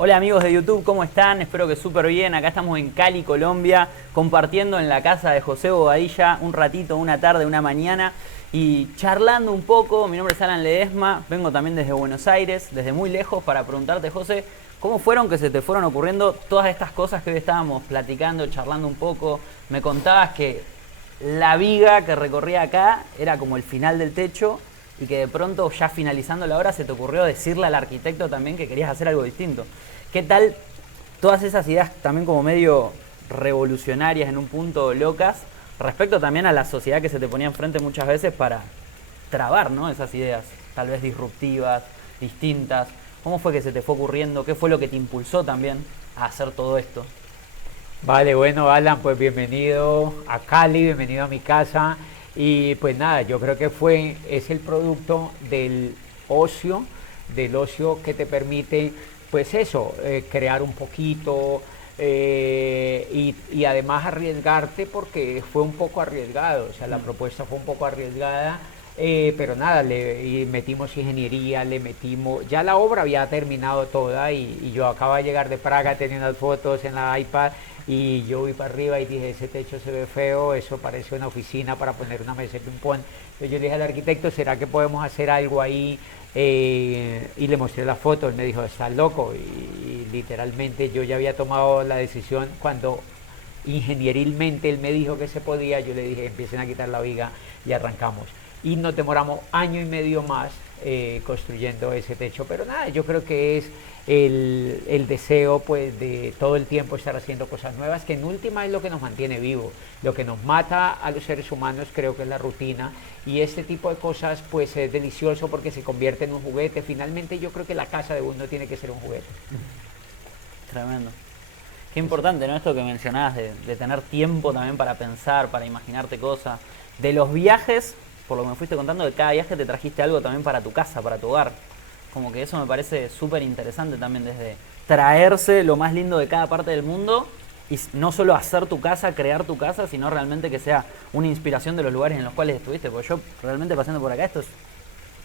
Hola amigos de YouTube, ¿cómo están? Espero que súper bien. Acá estamos en Cali, Colombia, compartiendo en la casa de José Bobadilla un ratito, una tarde, una mañana y charlando un poco. Mi nombre es Alan Ledesma, vengo también desde Buenos Aires, desde muy lejos, para preguntarte, José, ¿cómo fueron que se te fueron ocurriendo todas estas cosas que hoy estábamos platicando, charlando un poco? Me contabas que la viga que recorría acá era como el final del techo y que de pronto, ya finalizando la obra, se te ocurrió decirle al arquitecto también que querías hacer algo distinto. ¿Qué tal todas esas ideas también como medio revolucionarias en un punto, locas, respecto también a la sociedad que se te ponía enfrente muchas veces para trabar, ¿no?, esas ideas, tal vez disruptivas, distintas? ¿Cómo fue que se te fue ocurriendo? ¿Qué fue lo que te impulsó también a hacer todo esto? Vale, bueno, Alan, pues bienvenido a Cali, bienvenido a mi casa. Y pues nada, yo creo que es el producto ocio, del ocio que te permite, pues eso, crear un poquito y además arriesgarte porque fue un poco arriesgado, o sea, la propuesta fue un poco arriesgada. Pero nada, y metimos ingeniería, le metimos, ya la obra había terminado toda y yo acabo de llegar de Praga, tenía unas fotos en la iPad y yo vi para arriba y dije, ese techo se ve feo, eso parece una oficina para poner una mesa de ping-pong. Entonces yo le dije al arquitecto, ¿será que podemos hacer algo ahí? Y le mostré la foto, él me dijo, estás loco. Y literalmente yo ya había tomado la decisión cuando ingenierilmente él me dijo que se podía, yo le dije, empiecen a quitar la viga y arrancamos. Y nos demoramos año y medio más construyendo ese techo, pero nada, yo creo que es el deseo pues de todo el tiempo estar haciendo cosas nuevas, que en última es lo que nos mantiene vivos. Lo que nos mata a los seres humanos creo que es la rutina, y este tipo de cosas pues es delicioso porque se convierte en un juguete. Finalmente yo creo que la casa de uno tiene que ser un juguete. Tremendo. Qué importante, ¿no?, esto que mencionabas de tener tiempo también para pensar, para imaginarte cosas. De los viajes, por lo que me fuiste contando, de cada viaje te trajiste algo también para tu casa, para tu hogar. Como que eso me parece súper interesante también, desde traerse lo más lindo de cada parte del mundo y no solo hacer tu casa, crear tu casa, sino realmente que sea una inspiración de los lugares en los cuales estuviste. Porque yo realmente pasando por acá, esto es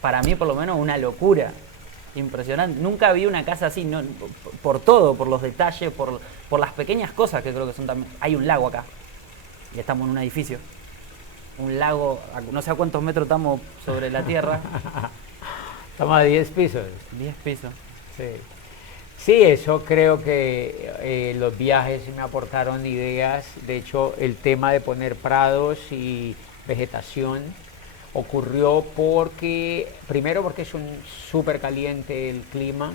para mí por lo menos una locura. Impresionante. Nunca vi una casa así, no, por todo, por los detalles, por las pequeñas cosas que creo que son también. Hay un lago acá y estamos en un edificio. Un lago, no sé a cuántos metros estamos sobre la tierra. Estamos a 10 pisos. 10 pisos. Sí. Sí, eso creo que los viajes me aportaron ideas. De hecho, el tema de poner prados y vegetación ocurrió primero porque es un súper caliente el clima,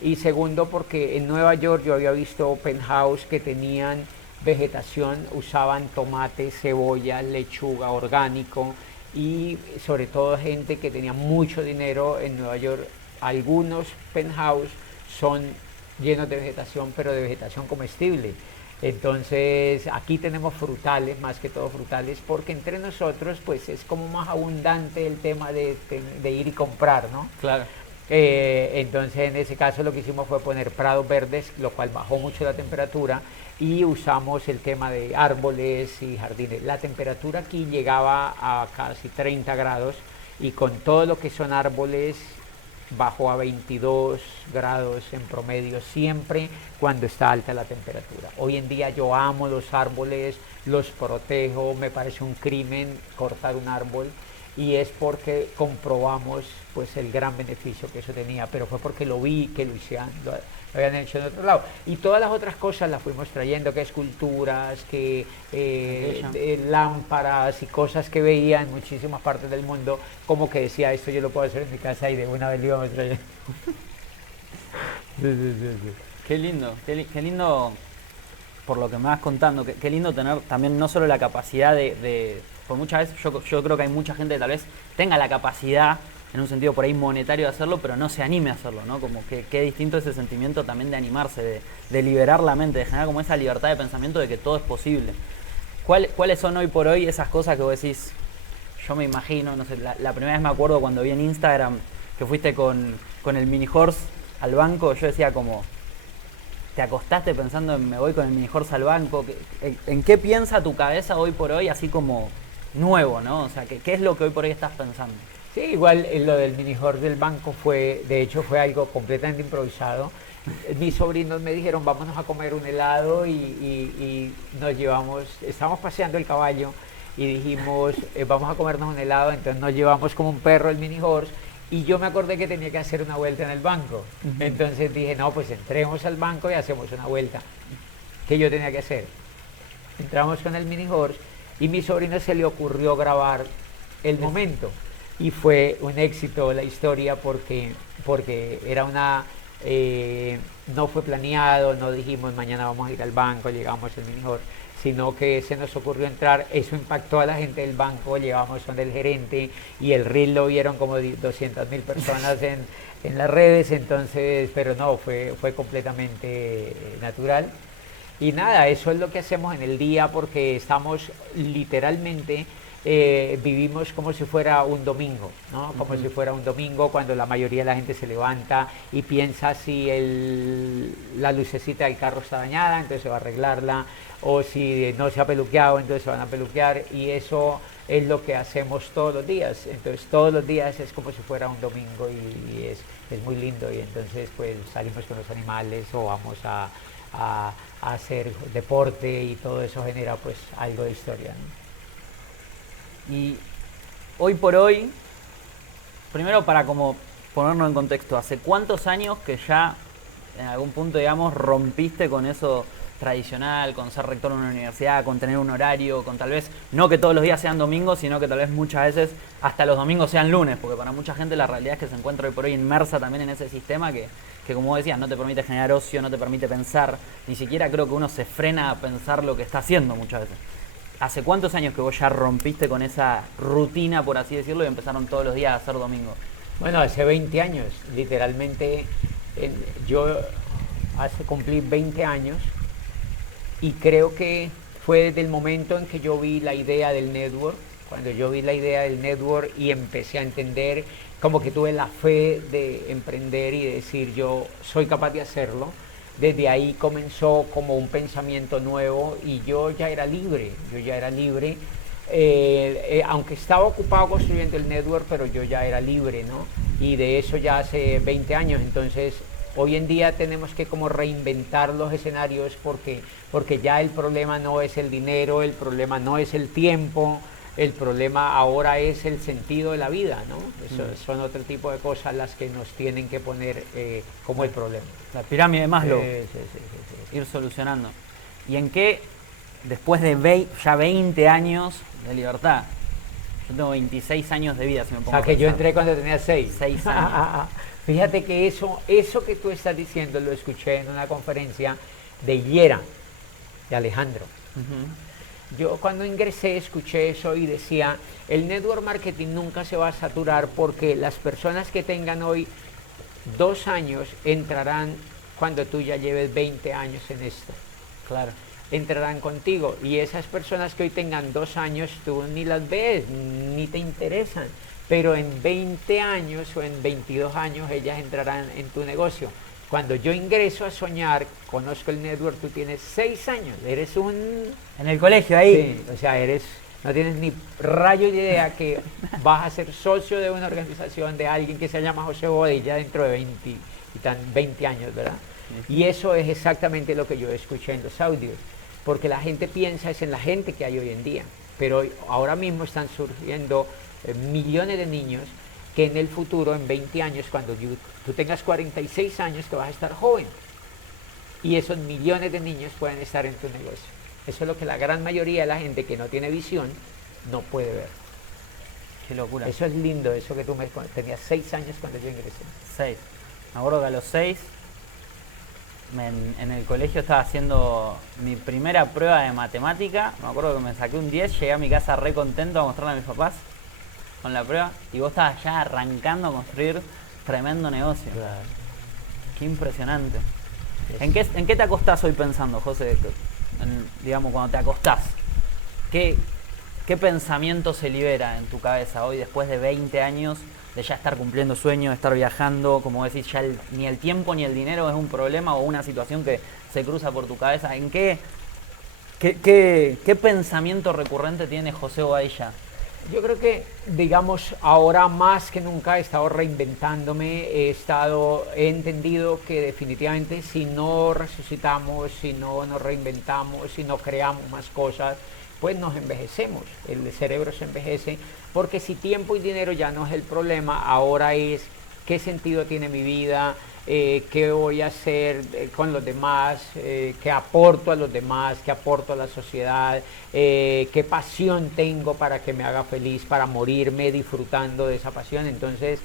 y segundo porque en Nueva York yo había visto open house que tenían vegetación, usaban tomate, cebolla, lechuga, orgánico, y sobre todo gente que tenía mucho dinero en Nueva York. Algunos penthouse son llenos de vegetación, pero de vegetación comestible. Entonces aquí tenemos frutales, más que todo frutales, porque entre nosotros pues es como más abundante el tema de ir y comprar, ¿no? Claro. Entonces en ese caso lo que hicimos fue poner prados verdes, lo cual bajó mucho la temperatura, y usamos el tema de árboles y jardines. La temperatura aquí llegaba a casi 30 grados y con todo lo que son árboles bajó a 22 grados en promedio, siempre cuando está alta la temperatura. Hoy en día yo amo los árboles, los protejo, me parece un crimen cortar un árbol, y es porque comprobamos pues el gran beneficio que eso tenía, pero fue porque lo vi que lo habían hecho en otro lado. Y todas las otras cosas las fuimos trayendo, que esculturas, que lámparas y cosas que veía en muchísimas partes del mundo, como que decía, esto yo lo puedo hacer en mi casa, y de una vez lo íbamos trayendo. Sí, sí, sí, sí. Qué lindo, qué lindo, por lo que me vas contando, qué lindo tener también no solo la capacidad por muchas veces yo creo que hay mucha gente que tal vez tenga la capacidad, en un sentido por ahí monetario, de hacerlo, pero no se anime a hacerlo, ¿no? Como que qué distinto ese sentimiento también de animarse, de liberar la mente, de generar como esa libertad de pensamiento de que todo es posible. ¿Cuáles son hoy por hoy esas cosas que vos decís? Yo me imagino, no sé, la primera vez me acuerdo cuando vi en Instagram que fuiste con el mini horse al banco, yo decía como, te acostaste pensando en me voy con el mini horse al banco. ¿En qué piensa tu cabeza hoy por hoy así como nuevo, ¿no? O sea, ¿qué es lo que hoy por hoy estás pensando? Sí, igual lo del minijor del banco de hecho fue algo completamente improvisado. Mis sobrinos me dijeron, vámonos a comer un helado y nos llevamos, estábamos paseando el caballo y dijimos, vamos a comernos un helado, entonces nos llevamos como un perro el minijor y yo me acordé que tenía que hacer una vuelta en el banco. Entonces dije, no, pues entremos al banco y hacemos una vuelta. ¿Qué yo tenía que hacer? Entramos con el minijor y a mi sobrino se le ocurrió grabar el momento y fue un éxito la historia porque era no fue planeado, no dijimos mañana vamos a ir al banco, llegamos al minijor, sino que se nos ocurrió entrar, eso impactó a la gente del banco, llegamos donde el gerente y el reel lo vieron como 200.000 personas en las redes, entonces, pero no, fue completamente natural. Y nada, eso es lo que hacemos en el día porque estamos literalmente, vivimos como si fuera un domingo, ¿no? Como si fuera un domingo cuando la mayoría de la gente se levanta y piensa si la lucecita del carro está dañada, entonces se va a arreglarla, o si no se ha peluqueado, entonces se van a peluquear, y eso es lo que hacemos todos los días. Entonces todos los días es como si fuera un domingo y es muy lindo, y entonces pues salimos con los animales o vamos a hacer deporte y todo eso genera pues algo de historia, ¿no? Y hoy por hoy, primero para como ponernos en contexto, ¿hace cuántos años que ya en algún punto, digamos, rompiste con eso tradicional, con ser rector de una universidad, con tener un horario, con tal vez, no que todos los días sean domingos, sino que tal vez muchas veces hasta los domingos sean lunes, porque para mucha gente la realidad es que se encuentra hoy por hoy inmersa también en ese sistema que como vos decías, no te permite generar ocio, no te permite pensar, ni siquiera creo que uno se frena a pensar lo que está haciendo muchas veces. ¿Hace cuántos años que vos ya rompiste con esa rutina, por así decirlo, y empezaron todos los días a ser domingo? Bueno, hace 20 años, literalmente, yo cumplí 20 años y creo que fue desde el momento en que yo vi la idea del network, cuando yo vi la idea del network y empecé a entender, como que tuve la fe de emprender y de decir yo soy capaz de hacerlo. Desde ahí comenzó como un pensamiento nuevo y yo ya era libre, aunque estaba ocupado construyendo el network, pero yo ya era libre, ¿no? Y de eso ya hace 20 años, entonces hoy en día tenemos que como reinventar los escenarios porque ya el problema no es el dinero, el problema no es el tiempo, el problema ahora es el sentido de la vida, ¿no? Eso son otro tipo de cosas las que nos tienen que poner como el problema. La pirámide de Maslow. Sí. Ir solucionando. ¿Y en qué, después de ya 20 años de libertad, yo tengo 26 años de vida, si me pongo a pensar. O sea, que yo entré cuando tenía 6. 6 años. Fíjate que eso que tú estás diciendo lo escuché en una conferencia de Higuera, de Alejandro. Yo cuando ingresé escuché eso y decía, el network marketing nunca se va a saturar porque las personas que tengan hoy 2 años entrarán cuando tú ya lleves 20 años en esto. Claro. Entrarán contigo y esas personas que hoy tengan 2 años tú ni las ves, ni te interesan, pero en 20 años o en 22 años ellas entrarán en tu negocio. Cuando yo ingreso a Soñar, conozco el network, tú tienes 6 años, eres un... En el colegio, ahí. Sí, o sea, no tienes ni rayo de idea que vas a ser socio de una organización de alguien que se llama José Bobadilla dentro de 20 años, ¿verdad? Y eso es exactamente lo que yo escuché en los audios, porque la gente piensa es en la gente que hay hoy en día, pero ahora mismo están surgiendo millones de niños que en el futuro, en 20 años, cuando tú tengas 46 años, te vas a estar joven. Y esos millones de niños pueden estar en tu negocio. Eso es lo que la gran mayoría de la gente que no tiene visión no puede ver. Qué locura. Eso es lindo, eso que tú tenías 6 años cuando yo ingresé. 6. Me acuerdo que a los 6, en el colegio estaba haciendo mi primera prueba de matemática. Me acuerdo que me saqué un 10, llegué a mi casa re contento a mostrarle a mis papás con la prueba, y vos estabas ya arrancando a construir tremendo negocio. Claro. Qué impresionante. ¿En qué te acostás hoy pensando, José? Digamos, cuando te acostás, ¿qué pensamiento se libera en tu cabeza hoy después de 20 años de ya estar cumpliendo sueños, de estar viajando? Como decís, ya ni el tiempo ni el dinero es un problema o una situación que se cruza por tu cabeza. ¿En qué pensamiento recurrente tiene José Bobadilla Yo creo que, digamos, ahora más que nunca he estado reinventándome, he entendido que definitivamente si no resucitamos, si no nos reinventamos, si no creamos más cosas, pues nos envejecemos, el cerebro se envejece, porque si tiempo y dinero ya no es el problema, ahora es qué sentido tiene mi vida, qué voy a hacer con los demás, qué aporto a los demás, qué aporto a la sociedad, qué pasión tengo para que me haga feliz, para morirme disfrutando de esa pasión. Entonces,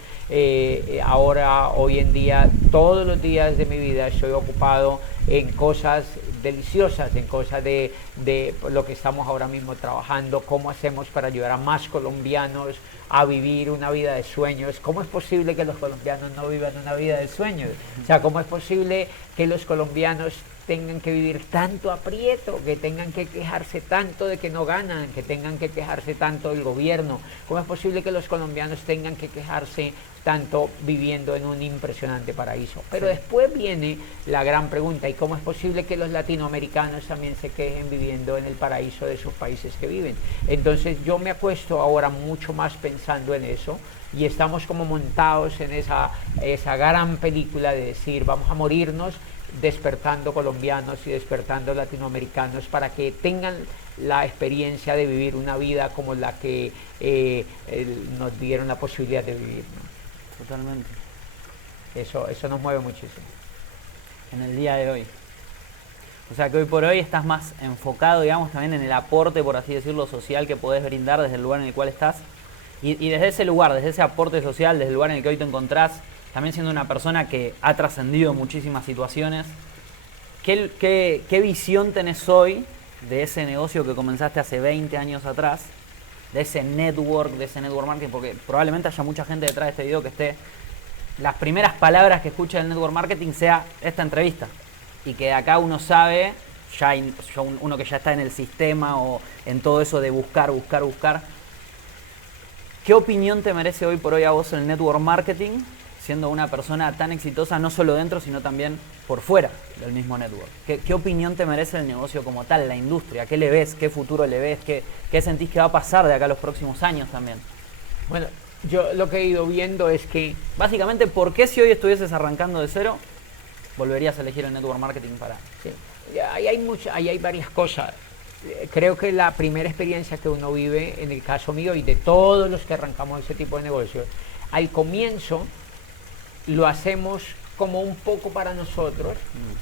ahora, hoy en día, todos los días de mi vida estoy ocupado en cosas deliciosas, en cosas de lo que estamos ahora mismo trabajando, cómo hacemos para ayudar a más colombianos a vivir una vida de sueños. ¿Cómo es posible que los colombianos no vivan una vida de sueños? O sea, ¿cómo es posible que los colombianos tengan que vivir tanto aprieto, que tengan que quejarse tanto de que no ganan, que tengan que quejarse tanto del gobierno? ¿Cómo es posible que los colombianos tengan que quejarse tanto viviendo en un impresionante paraíso? Pero después viene la gran pregunta: ¿y cómo es posible que los latinoamericanos también se quejen viviendo en el paraíso de sus países que viven? Entonces yo me acuesto ahora mucho más pensando en eso, y estamos como montados en esa gran película de decir, vamos a morirnos despertando colombianos y despertando latinoamericanos para que tengan la experiencia de vivir una vida como la que nos dieron la posibilidad de vivir, ¿no? Totalmente. Eso nos mueve muchísimo. En el día de hoy. O sea que hoy por hoy estás más enfocado, digamos, también en el aporte, por así decirlo, social que podés brindar desde el lugar en el cual estás. Y desde ese lugar, desde ese aporte social, desde el lugar en el que hoy te encontrás, también siendo una persona que ha trascendido muchísimas situaciones, ¿qué visión tenés hoy de ese negocio que comenzaste hace 20 años atrás, de ese network marketing? Porque probablemente haya mucha gente detrás de este video que esté, las primeras palabras que escucha del network marketing sea esta entrevista, y que acá uno sabe, uno que ya está en el sistema o en todo eso de buscar. ¿Qué opinión te merece hoy por hoy a vos el network marketing, siendo una persona tan exitosa no solo dentro, sino también por fuera del mismo network? ¿Qué opinión te merece el negocio como tal, la industria? ¿Qué le ves? ¿Qué futuro le ves? ¿Qué sentís que va a pasar de acá a los próximos años también? Bueno, yo lo que he ido viendo es que, básicamente, ¿por qué si hoy estuvieses arrancando de cero, volverías a elegir el network marketing para...? sí, ahí hay varias cosas. Creo que la primera experiencia que uno vive, en el caso mío y de todos los que arrancamos ese tipo de negocios, al comienzo lo hacemos como un poco para nosotros,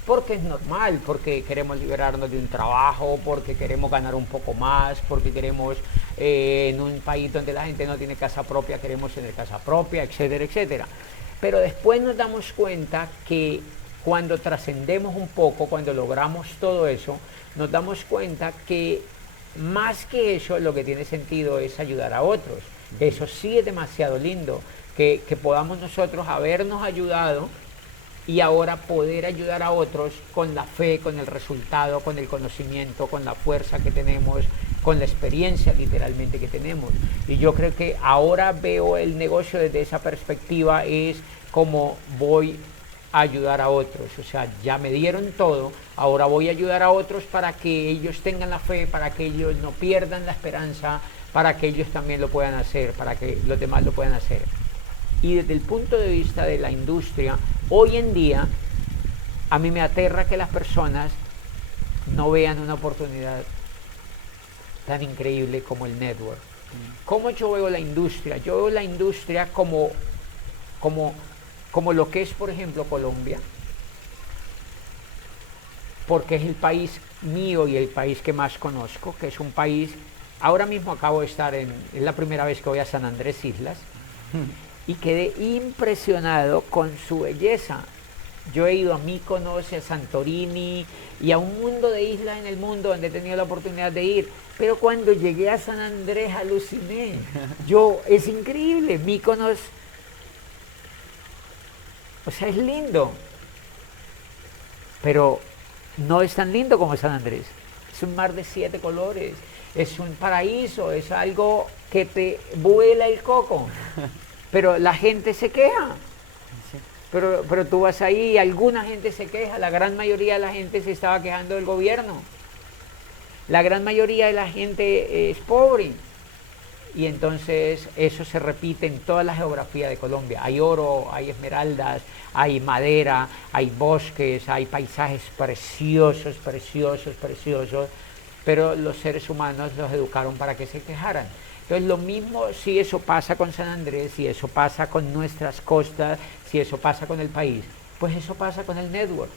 porque es normal, porque queremos liberarnos de un trabajo, porque queremos ganar un poco más, porque queremos, en un país donde la gente no tiene casa propia, queremos tener casa propia, etcétera, etcétera. Pero después nos damos cuenta que cuando trascendemos un poco, cuando logramos todo eso, nos damos cuenta que más que eso, lo que tiene sentido es ayudar a otros. Eso sí es demasiado lindo, que podamos nosotros habernos ayudado y ahora poder ayudar a otros con la fe, con el resultado, con el conocimiento, con la fuerza que tenemos, con la experiencia literalmente que tenemos. Y yo creo que ahora veo el negocio desde esa perspectiva, es como voy a ayudar a otros. O sea, ya me dieron todo, ahora voy a ayudar a otros para que ellos tengan la fe, para que ellos no pierdan la esperanza, para que ellos también lo puedan hacer, para que los demás lo puedan hacer. Y desde el punto de vista de la industria, hoy en día, a mí me aterra que las personas no vean una oportunidad tan increíble como el network. ¿Cómo yo veo la industria? Yo veo la industria como lo que es, por ejemplo, Colombia, porque es el país mío y el país que más conozco, que es un país, ahora mismo acabo de estar es la primera vez que voy a San Andrés Islas, y quedé impresionado con su belleza. Yo he ido a Mykonos, a Santorini y a un mundo de islas en el mundo donde he tenido la oportunidad de ir, pero cuando llegué a San Andrés aluciné. Es increíble, Mykonos, o sea, es lindo, pero no es tan lindo como San Andrés. Es un mar de 7 colores, es un paraíso, es algo que te vuela el coco. Pero la gente se queja. Pero tú vas ahí y alguna gente se queja. La gran mayoría de la gente se estaba quejando del gobierno. La gran mayoría de la gente es pobre. y entonces eso se repite en toda la geografía de Colombia. Hay oro, hay esmeraldas, hay madera, hay bosques, hay paisajes preciosos, preciosos, preciosos, pero los seres humanos los educaron para que se quejaran. Entonces lo mismo si eso pasa con San Andrés, si eso pasa con nuestras costas, si eso pasa con el país, pues eso pasa con el network.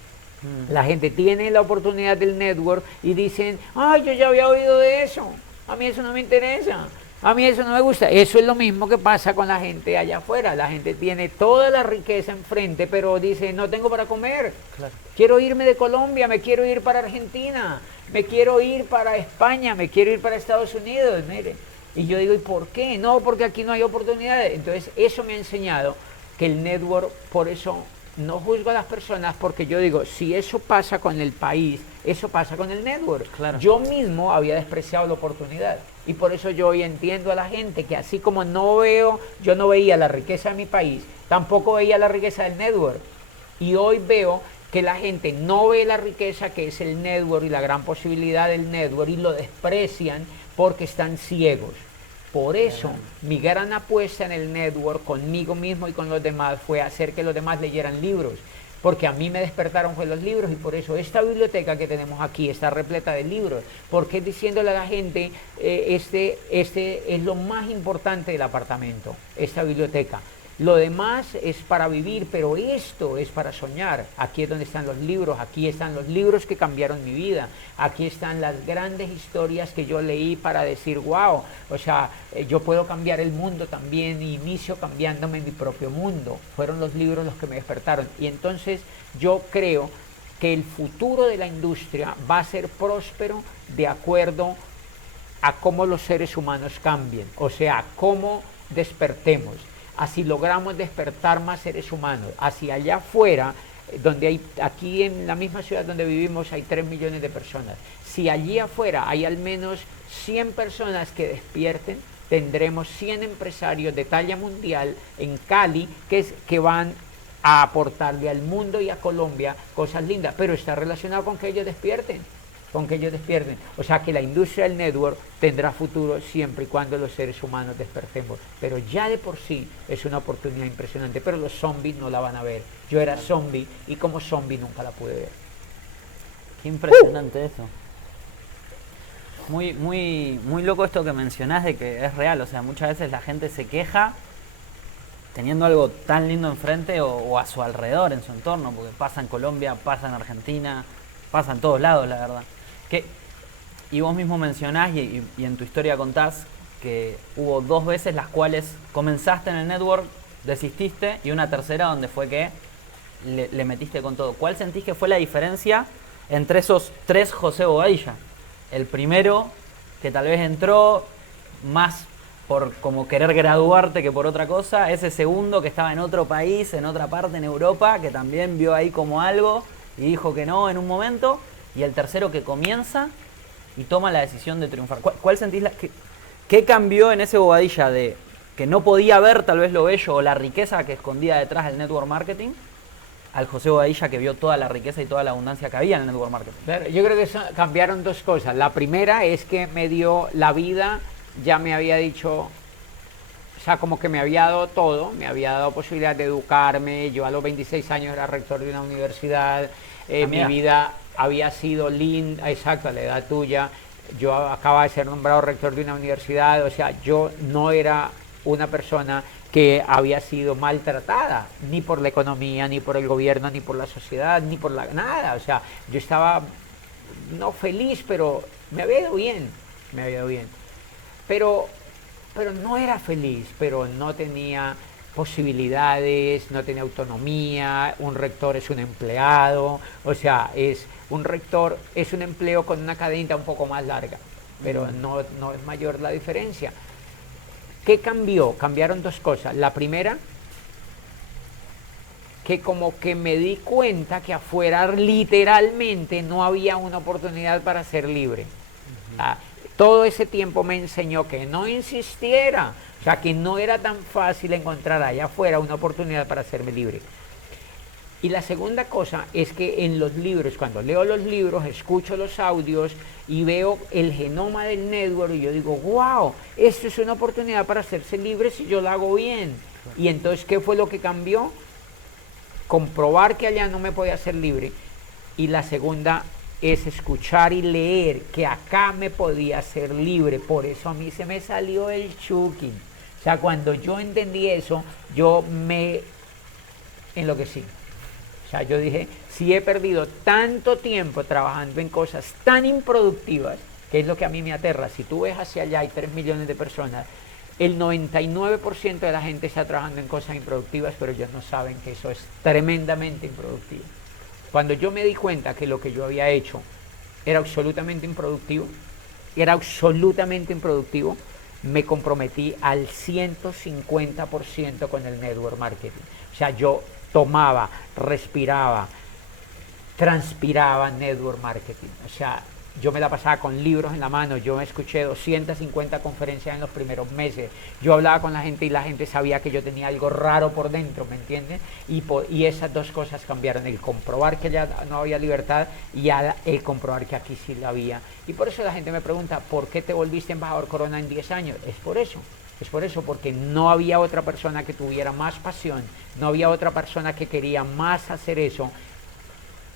La gente tiene la oportunidad del network y dicen, ay, yo ya había oído de eso, a mí eso no me interesa, a mí eso no me gusta. Eso es lo mismo que pasa con la gente allá afuera. La gente tiene toda la riqueza enfrente, pero dice, no tengo para comer. Claro. Quiero irme de Colombia, me quiero ir para Argentina, me quiero ir para España, me quiero ir para Estados Unidos, mire. Y yo digo, ¿y por qué? No, porque aquí no hay oportunidades. Entonces, eso me ha enseñado que el network, por eso no juzgo a las personas, porque yo digo, si eso pasa con el país, eso pasa con el network. Claro. Yo mismo había despreciado la oportunidad. Y por eso yo hoy entiendo a la gente que así como yo no veía la riqueza de mi país, tampoco veía la riqueza del network. Y hoy veo que la gente no ve la riqueza que es el network y la gran posibilidad del network y lo desprecian porque están ciegos. Por eso, mi gran apuesta en el network conmigo mismo y con los demás fue hacer que los demás leyeran libros, porque a mí me despertaron fue los libros y por eso esta biblioteca que tenemos aquí está repleta de libros, porque diciéndole a la gente, este es lo más importante del apartamento, esta biblioteca. Lo demás es para vivir, pero esto es para soñar. Aquí es donde están los libros, aquí están los libros que cambiaron mi vida, aquí están las grandes historias que yo leí para decir, wow, o sea, yo puedo cambiar el mundo también, y inicio cambiándome mi propio mundo. Fueron los libros los que me despertaron. Y entonces yo creo que el futuro de la industria va a ser próspero de acuerdo a cómo los seres humanos cambien, o sea, cómo despertemos. Así logramos despertar más seres humanos. Hacia allá afuera, aquí en la misma ciudad donde vivimos hay 3 millones de personas. Si allí afuera hay al menos 100 personas que despierten, tendremos 100 empresarios de talla mundial en Cali que van a aportarle al mundo y a Colombia cosas lindas, pero está relacionado con que ellos despierten. O sea que la industria del network tendrá futuro siempre y cuando los seres humanos despertemos. Pero ya de por sí es una oportunidad impresionante, pero los zombies no la van a ver. Yo era zombie y como zombie nunca la pude ver. Qué impresionante eso. Muy, muy, muy loco esto que mencionás de que es real. O sea, muchas veces la gente se queja teniendo algo tan lindo enfrente o a su alrededor, en su entorno, porque pasa en Colombia, pasa en Argentina, pasa en todos lados, la verdad. Y vos mismo mencionás y en tu historia contás que hubo 2 veces las cuales comenzaste en el network, desististe, y una tercera donde fue que le metiste con todo. ¿Cuál sentís que fue la diferencia entre esos 3 José Bobadilla? El primero, que tal vez entró más por como querer graduarte que por otra cosa. Ese segundo, que estaba en otro país, en otra parte, en Europa, que también vio ahí como algo y dijo que no en un momento. Y el tercero, que comienza y toma la decisión de triunfar. ¿Cuál sentís qué cambió en ese Bobadilla de que no podía ver tal vez lo bello o la riqueza que escondía detrás del network marketing, al José Bobadilla que vio toda la riqueza y toda la abundancia que había en el network marketing? Claro, yo creo que cambiaron 2 cosas. La primera es que me dio la vida, ya me había dicho, o sea, como que me había dado todo, me había dado posibilidad de educarme. Yo a los 26 años era rector de una universidad, mi vida había sido linda, exacto, a la edad tuya. Yo acababa de ser nombrado rector de una universidad, o sea, yo no era una persona que había sido maltratada, ni por la economía, ni por el gobierno, ni por la sociedad, ni por nada. O sea, yo estaba, no feliz, pero me había ido bien, Pero no era feliz, pero no tenía posibilidades, no tenía autonomía. Un rector es un empleado, o sea, un rector es un empleo con una cadenita un poco más larga, pero no es mayor la diferencia. ¿Qué cambió? Cambiaron 2 cosas. La primera, que como que me di cuenta que afuera literalmente no había una oportunidad para ser libre. Todo ese tiempo me enseñó que no insistiera, o sea, que no era tan fácil encontrar allá afuera una oportunidad para hacerme libre. Y la segunda cosa es que en los libros, cuando leo los libros, escucho los audios y veo el genoma del network y yo digo, wow, esto es una oportunidad para hacerse libre si yo lo hago bien. Y entonces, ¿qué fue lo que cambió? Comprobar que allá no me podía hacer libre. Y la segunda es escuchar y leer que acá me podía ser libre. Por eso a mí se me salió el Chucky. O sea, cuando yo entendí eso, yo me enloquecí. O sea, yo dije, si he perdido tanto tiempo trabajando en cosas tan improductivas, que es lo que a mí me aterra, si tú ves hacia allá hay 3 millones de personas, el 99% de la gente está trabajando en cosas improductivas, pero ellos no saben que eso es tremendamente improductivo. Cuando yo me di cuenta que lo que yo había hecho era absolutamente improductivo, me comprometí al 150% con el network marketing. O sea, yo tomaba, respiraba, transpiraba network marketing. O sea, yo me la pasaba con libros en la mano, yo escuché 250 conferencias en los primeros meses, yo hablaba con la gente y la gente sabía que yo tenía algo raro por dentro, ¿me entienden? Y esas dos cosas cambiaron, el comprobar que ya no había libertad y el comprobar que aquí sí la había. Y por eso la gente me pregunta, ¿por qué te volviste embajador Corona en 10 años? Es por eso, porque no había otra persona que tuviera más pasión, no había otra persona que quería más hacer eso.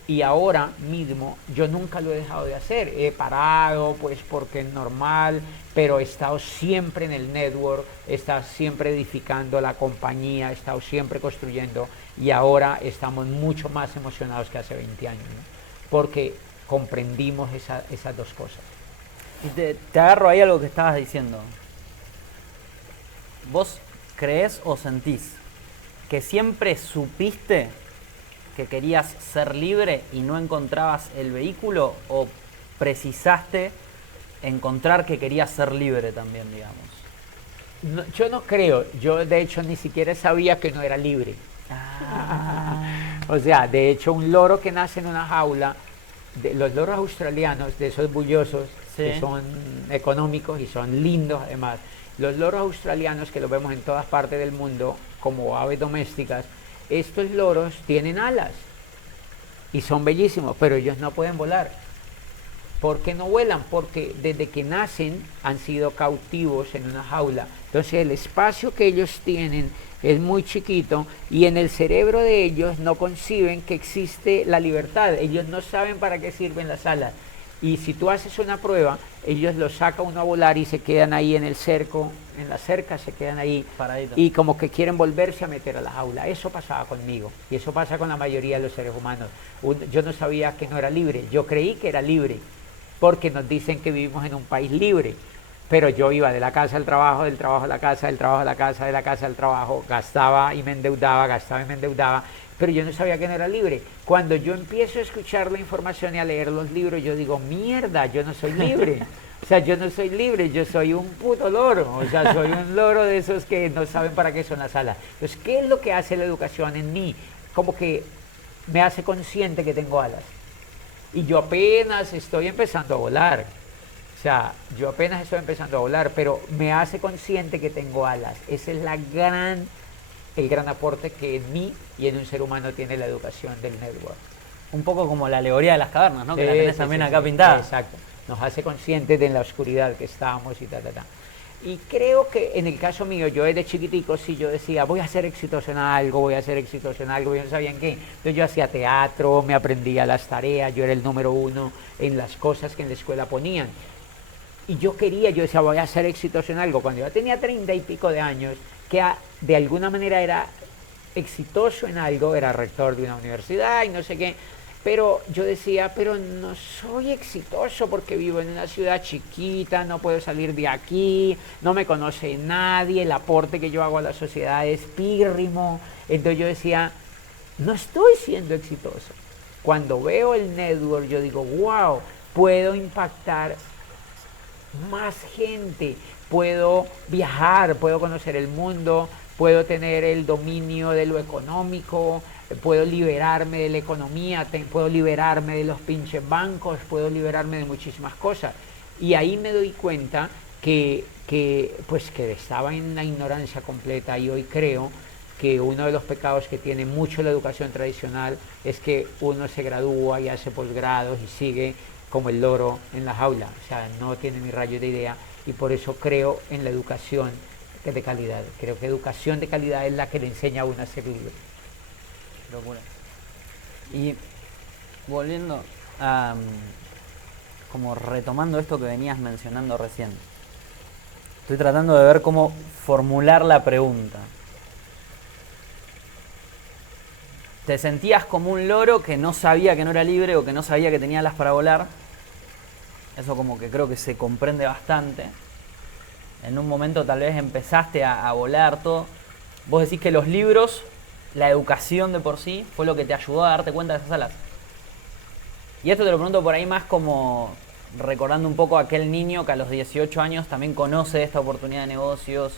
Y ahora mismo yo nunca lo he dejado de hacer, he parado pues porque es normal, pero he estado siempre en el network, he estado siempre edificando la compañía, he estado siempre construyendo y ahora estamos mucho más emocionados que hace 20 años, ¿no? Porque comprendimos esas dos cosas. Y te agarro ahí algo que estabas diciendo. ¿Vos creés o sentís que siempre supiste que querías ser libre y no encontrabas el vehículo, o precisaste encontrar que querías ser libre también, digamos? No, yo no creo, yo de hecho ni siquiera sabía que no era libre. O sea, de hecho un loro que nace en una jaula, los loros australianos, de esos bullosos, sí, que son económicos y son lindos además, los loros australianos que los vemos en todas partes del mundo como aves domésticas, estos loros tienen alas y son bellísimos, pero ellos no pueden volar. ¿Por qué no vuelan? Porque desde que nacen han sido cautivos en una jaula. Entonces el espacio que ellos tienen es muy chiquito y en el cerebro de ellos no conciben que existe la libertad. Ellos no saben para qué sirven las alas. Y si tú haces una prueba, ellos los saca uno a volar y se quedan ahí en el cerco, en la cerca, se quedan ahí paraditos, y como que quieren volverse a meter a la jaula. Eso pasaba conmigo y eso pasa con la mayoría de los seres humanos. Yo no sabía que no era libre, yo creí que era libre, porque nos dicen que vivimos en un país libre, pero yo iba de la casa al trabajo, del trabajo a la casa, del trabajo a la casa, de la casa al trabajo, gastaba y me endeudaba, pero yo no sabía que no era libre. Cuando yo empiezo a escuchar la información y a leer los libros, yo digo, mierda, yo no soy libre. O sea, yo no soy libre, yo soy un puto loro. O sea, soy un loro de esos que no saben para qué son las alas. Entonces, ¿qué es lo que hace la educación en mí? Como que me hace consciente que tengo alas. Y yo apenas estoy empezando a volar. O sea, yo apenas estoy empezando a volar, pero me hace consciente que tengo alas. Ese es el gran aporte que en mí y en un ser humano tiene la educación del network. Un poco como la alegoría de las cavernas, ¿no? Que la tenés también acá pintada. Exacto. Nos hace conscientes de la oscuridad que estábamos y Y creo que en el caso mío, yo desde chiquitico, sí, yo decía, voy a ser exitoso en algo, yo no sabía en qué. Entonces yo hacía teatro, me aprendía las tareas, yo era el número 1 en las cosas que en la escuela ponían. Y yo decía, voy a ser exitoso en algo. Cuando yo tenía 30 y pico de años, que de alguna manera era exitoso en algo, era rector de una universidad y no sé qué, pero yo decía, pero no soy exitoso porque vivo en una ciudad chiquita, no puedo salir de aquí, no me conoce nadie, el aporte que yo hago a la sociedad es pírrimo. Entonces yo decía, no estoy siendo exitoso. Cuando veo el network, yo digo, wow, puedo impactar más gente, puedo viajar, puedo conocer el mundo, puedo tener el dominio de lo económico, puedo liberarme de la economía, puedo liberarme de los pinches bancos, puedo liberarme de muchísimas cosas. Y ahí me doy cuenta que estaba en la ignorancia completa, y hoy creo que uno de los pecados que tiene mucho la educación tradicional es que uno se gradúa y hace posgrados y sigue como el loro en la jaula, o sea, no tiene ni rayo de idea, y por eso creo en la educación de calidad. Creo que educación de calidad es la que le enseña a uno a ser libre. Locura. Y volviendo a, como retomando esto que venías mencionando recién, estoy tratando de ver cómo formular la pregunta. ¿Te sentías como un loro que no sabía que no era libre o que no sabía que tenía alas para volar? Eso como que creo que se comprende bastante. En un momento tal vez empezaste a volar todo. Vos decís que los libros, la educación de por sí, fue lo que te ayudó a darte cuenta de esas alas. Y esto te lo pregunto por ahí más como recordando un poco a aquel niño que a los 18 años también conoce esta oportunidad de negocios,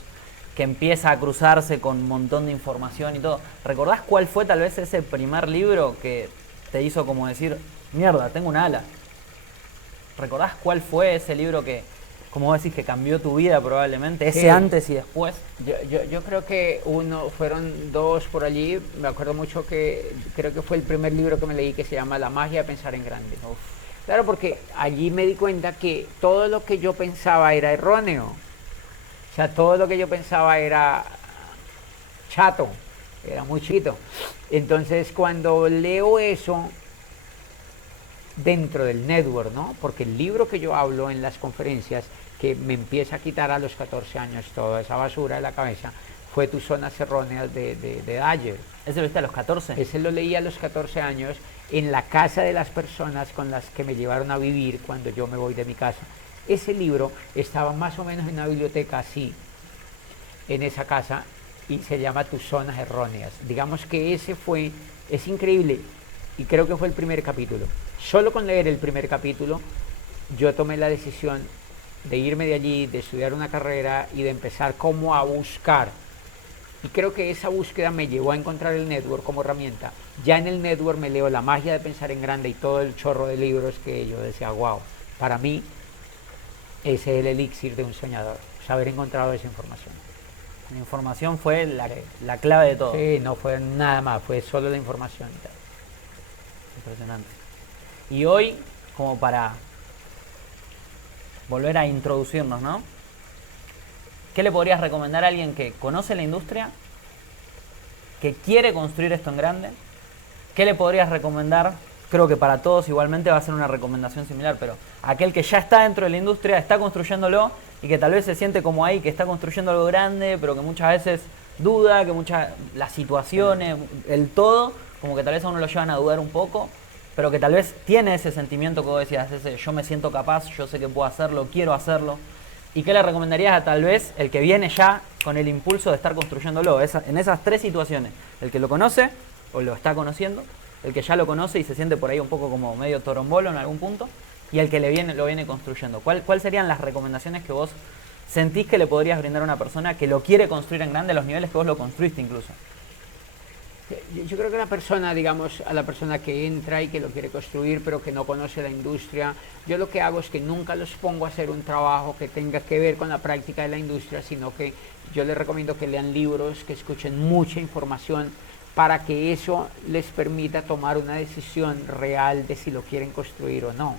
que empieza a cruzarse con un montón de información y todo. ¿Recordás cuál fue tal vez ese primer libro que te hizo como decir, mierda, tengo una ala? ¿Recordás cuál fue ese libro que, como vos decís, que cambió tu vida probablemente? Ese antes y después. Yo creo que fueron dos por allí. Me acuerdo mucho que creo que fue el primer libro que me leí, que se llama La magia de pensar en grande. Uf. Claro, porque allí me di cuenta que todo lo que yo pensaba era erróneo. O sea, todo lo que yo pensaba era chato, era muy chiquito. Entonces, cuando leo eso dentro del network, ¿no? Porque el libro que yo hablo en las conferencias, que me empieza a quitar a los 14 años toda esa basura de la cabeza, fue Tus zonas erróneas de Dyer. ¿Ese lo viste a los 14? Ese lo leí a los 14 años en la casa de las personas con las que me llevaron a vivir cuando yo me voy de mi casa. Ese libro estaba más o menos en una biblioteca así, en esa casa, y se llama Tus zonas erróneas. Digamos que es increíble, y creo que fue el primer capítulo. Solo con leer el primer capítulo, yo tomé la decisión de irme de allí, de estudiar una carrera y de empezar como a buscar. Y creo que esa búsqueda me llevó a encontrar el network como herramienta. Ya en el network me leo La magia de pensar en grande y todo el chorro de libros que yo decía, wow, para mí ese es el elixir de un soñador, saber encontrado esa información. La información fue la clave de todo. Sí, no fue nada más, fue solo la información. Impresionante. Y hoy, como para volver a introducirnos, ¿no? ¿Qué le podrías recomendar a alguien que conoce la industria, que quiere construir esto en grande? ¿Qué le podrías recomendar? Creo que para todos igualmente va a ser una recomendación similar, pero aquel que ya está dentro de la industria, está construyéndolo y que tal vez se siente como ahí, que está construyendo algo grande, pero que muchas veces duda, que las situaciones, el todo, como que tal vez a uno lo llevan a dudar un poco, pero que tal vez tiene ese sentimiento que vos decías, ese yo me siento capaz, yo sé que puedo hacerlo, quiero hacerlo. ¿Y qué le recomendarías a tal vez el que viene ya con el impulso de estar construyéndolo? En esas tres situaciones, el que lo conoce o lo está conociendo, el que ya lo conoce y se siente por ahí un poco como medio torombolo en algún punto, y el que lo viene construyendo. ¿Cuál serían las recomendaciones que vos sentís que le podrías brindar a una persona que lo quiere construir en grande a los niveles que vos lo construiste incluso? Yo creo que la persona, digamos, a la persona que entra y que lo quiere construir pero que no conoce la industria, yo lo que hago es que nunca los pongo a hacer un trabajo que tenga que ver con la práctica de la industria, sino que yo les recomiendo que lean libros, que escuchen mucha información para que eso les permita tomar una decisión real de si lo quieren construir o no.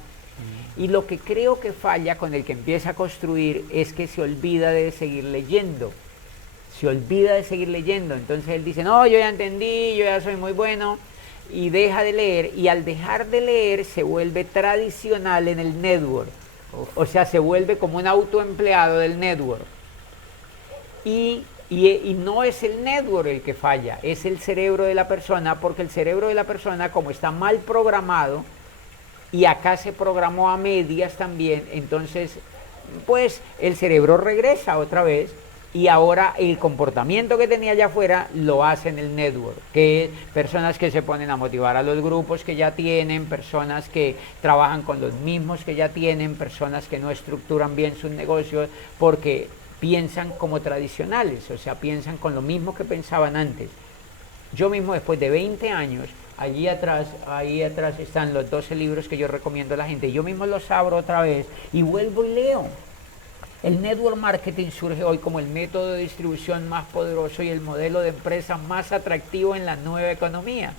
Y lo que creo que falla con el que empieza a construir es que se olvida de seguir leyendo. Se olvida de seguir leyendo, entonces él dice, no, yo ya entendí, yo ya soy muy bueno, y deja de leer, y al dejar de leer se vuelve tradicional en el network, o sea, se vuelve como un autoempleado del network, y no es el network el que falla, es el cerebro de la persona, porque el cerebro de la persona, como está mal programado, y acá se programó a medias también, entonces, pues, el cerebro regresa otra vez, y ahora el comportamiento que tenía allá afuera lo hace en el network, que es personas que se ponen a motivar a los grupos que ya tienen, personas que trabajan con los mismos que ya tienen, personas que no estructuran bien sus negocios porque piensan como tradicionales, o sea, piensan con lo mismo que pensaban antes. Yo mismo, después de 20 años, ahí atrás están los 12 libros que yo recomiendo a la gente, yo mismo los abro otra vez y vuelvo y leo. El network marketing surge hoy como el método de distribución más poderoso y el modelo de empresa más atractivo en la nueva economía.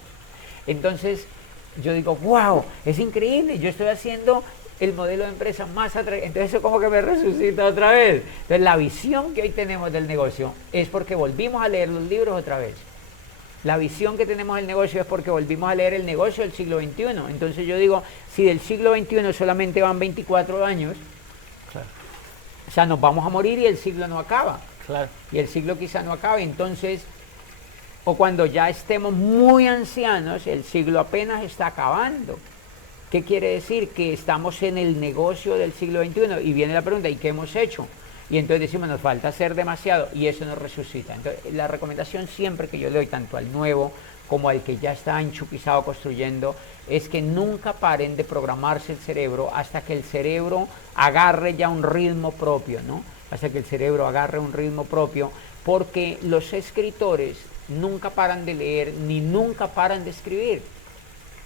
Entonces, yo digo, wow, es increíble, yo estoy haciendo el modelo de empresa más atractivo. Entonces eso como que me resucita otra vez. Entonces la visión que hoy tenemos del negocio es porque volvimos a leer los libros otra vez. La visión que tenemos del negocio es porque volvimos a leer el negocio del siglo XXI. Entonces yo digo, si del siglo XXI solamente van 24 años, claro, o sea, nos vamos a morir y el siglo no acaba. Claro. Y el siglo quizá no acabe. Entonces, o cuando ya estemos muy ancianos, el siglo apenas está acabando. ¿Qué quiere decir? Que estamos en el negocio del siglo XXI. Y viene la pregunta, ¿y qué hemos hecho? Y entonces decimos, nos falta hacer demasiado, y eso nos resucita. Entonces, la recomendación siempre que yo le doy, tanto al nuevo como al que ya está enchupizado construyendo, es que nunca paren de programarse el cerebro hasta que el cerebro agarre ya un ritmo propio, ¿no? Hasta que el cerebro agarre un ritmo propio, porque los escritores nunca paran de leer, ni nunca paran de escribir.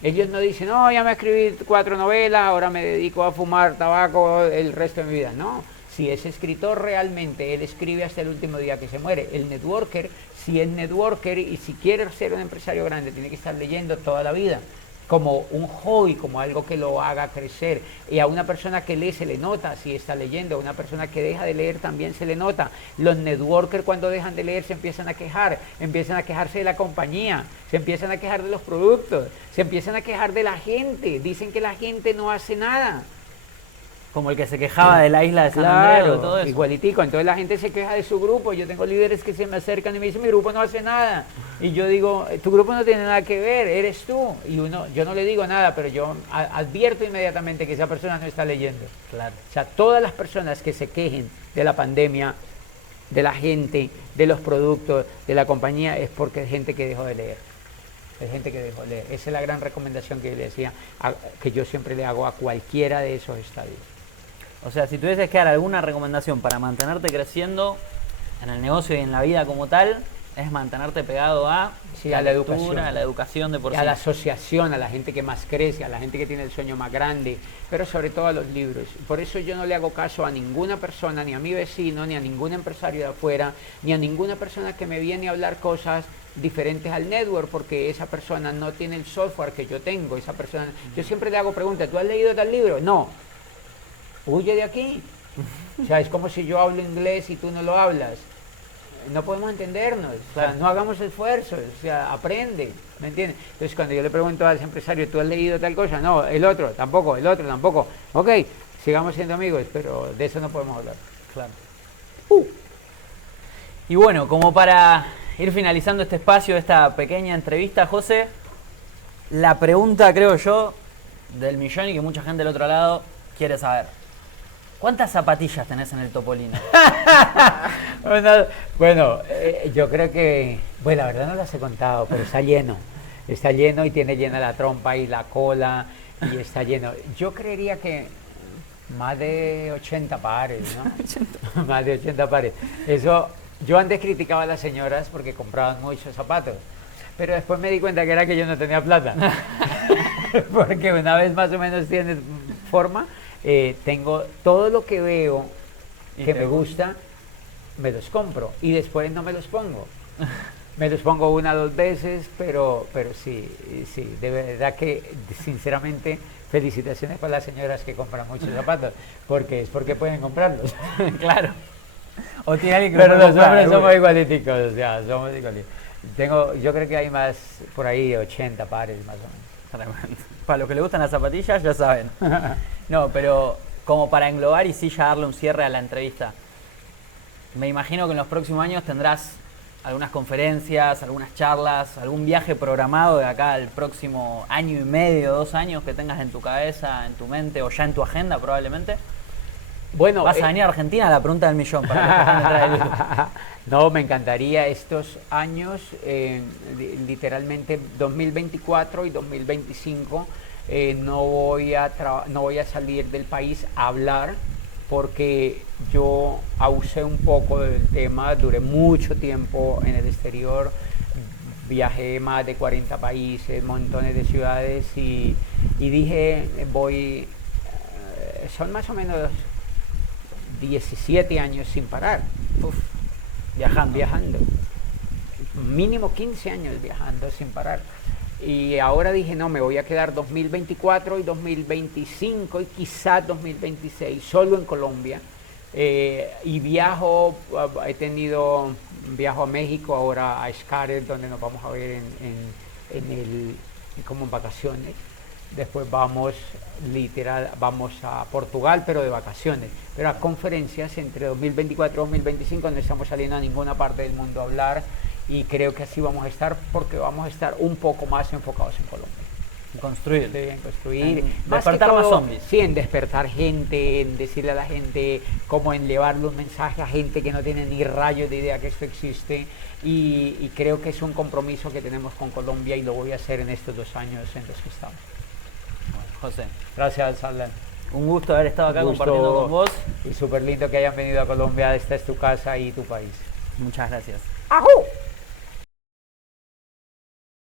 Ellos no dicen, no, ya me escribí 4 novelas, ahora me dedico a fumar tabaco el resto de mi vida. No, si es escritor realmente, él escribe hasta el último día que se muere. El networker, si es networker y si quiere ser un empresario grande, tiene que estar leyendo toda la vida, como un hobby, como algo que lo haga crecer. Y a una persona que lee se le nota si está leyendo, a una persona que deja de leer también se le nota. Los networkers cuando dejan de leer se empiezan a quejar, empiezan a quejarse de la compañía, se empiezan a quejar de los productos, se empiezan a quejar de la gente, dicen que la gente no hace nada. Como el que se quejaba de la isla de San Andrés, Claro, todo eso. igualitico. Entonces la gente se queja de su grupo. Yo tengo líderes que se me acercan y me dicen, mi grupo no hace nada. Y yo digo, tu grupo no tiene nada que ver, eres tú. Y yo no le digo nada, pero yo advierto inmediatamente que esa persona no está leyendo. Claro. O sea, todas las personas que se quejen de la pandemia, de la gente, de los productos, de la compañía, es porque es gente que dejó de leer. Es gente que dejó de leer. Esa es la gran recomendación que yo le decía, que yo siempre le hago a cualquiera de esos estadios. O sea, si tuvieses que dar alguna recomendación para mantenerte creciendo en el negocio y en la vida como tal, es mantenerte pegado a, sí, a la educación, a la educación de por sí. A la asociación, a la gente que más crece, a la gente que tiene el sueño más grande, pero sobre todo a los libros. Por eso yo no le hago caso a ninguna persona, ni a mi vecino, ni a ningún empresario de afuera, ni a ninguna persona que me viene a hablar cosas diferentes al network, porque esa persona no tiene el software que yo tengo. Esa persona, yo siempre le hago preguntas, ¿tú has leído tal libro? No. Huye de aquí. O sea, es como si yo hablo inglés y tú no lo hablas. No podemos entendernos. O sea, no hagamos esfuerzos. O sea, aprende. ¿Me entiendes? Entonces, cuando yo le pregunto al empresario, ¿tú has leído tal cosa? No, el otro tampoco, el otro tampoco. Ok, sigamos siendo amigos, pero de eso no podemos hablar. Claro. Y bueno, como para ir finalizando este espacio, esta pequeña entrevista, José, la pregunta, creo yo, del millón y que mucha gente del otro lado quiere saber. ¿Cuántas zapatillas tenés en el Topolino? Bueno, yo creo que, bueno, la verdad no las he contado, pero está lleno. Está lleno y tiene llena la trompa y la cola y está lleno. Yo creería que más de 80 pares, ¿no? Más de 80 pares. Eso, yo antes criticaba a las señoras porque compraban muchos zapatos, pero después me di cuenta que era que yo no tenía plata. Porque una vez más o menos tienes forma, tengo todo lo que veo que me gusta, me los compro y después no me los pongo. Me los pongo 1 o 2 veces, pero sí, de verdad que sinceramente felicitaciones para las señoras que compran muchos zapatos, porque es porque pueden comprarlos. Claro. O tiene alguien que pero los comprar, hombres somos igualiticos, o sea, somos igualiticos. Yo creo que hay más, por ahí de 80 pares más o menos. Para los que les gustan las zapatillas, ya saben. No, pero como para englobar y sí ya darle un cierre a la entrevista, me imagino que en los próximos años tendrás algunas conferencias, algunas charlas, algún viaje programado de acá al próximo año y medio, 2 años que tengas en tu cabeza, en tu mente o ya en tu agenda probablemente. Bueno, ¿Vas a venir a Argentina? La pregunta del millón para que puedan entrar el libro. No, me encantaría estos años, literalmente 2024 y 2025, no voy a salir del país a hablar, porque yo abusé un poco del tema, duré mucho tiempo en el exterior, viajé más de 40 países, montones de ciudades y dije, son más o menos 17 años sin parar. Uf, viajando. Viajando. Mínimo 15 años viajando sin parar. Y ahora dije, no, me voy a quedar 2024 y 2025 y quizás 2026 solo en Colombia. Y viajo, viajo a México, ahora a Xcaret, donde nos vamos a ver como en vacaciones. Después vamos a Portugal, pero de vacaciones. Pero a conferencias entre 2024 y 2025 no estamos saliendo a ninguna parte del mundo a hablar, y creo que así vamos a estar, porque vamos a estar un poco más enfocados en Colombia. Construir. Sí, en construir. Despertar más zombies. Sí, en despertar gente, en decirle a la gente, como en llevarle un mensaje a gente que no tiene ni rayos de idea que esto existe. Y creo que es un compromiso que tenemos con Colombia, y lo voy a hacer en estos 2 años en los que estamos. Bueno, José, Gracias, Alan. un gusto haber estado acá Un gusto, compartiendo con vos. Y súper lindo que hayan venido a Colombia. Esta es tu casa y tu país. Muchas gracias. ¡Ajú!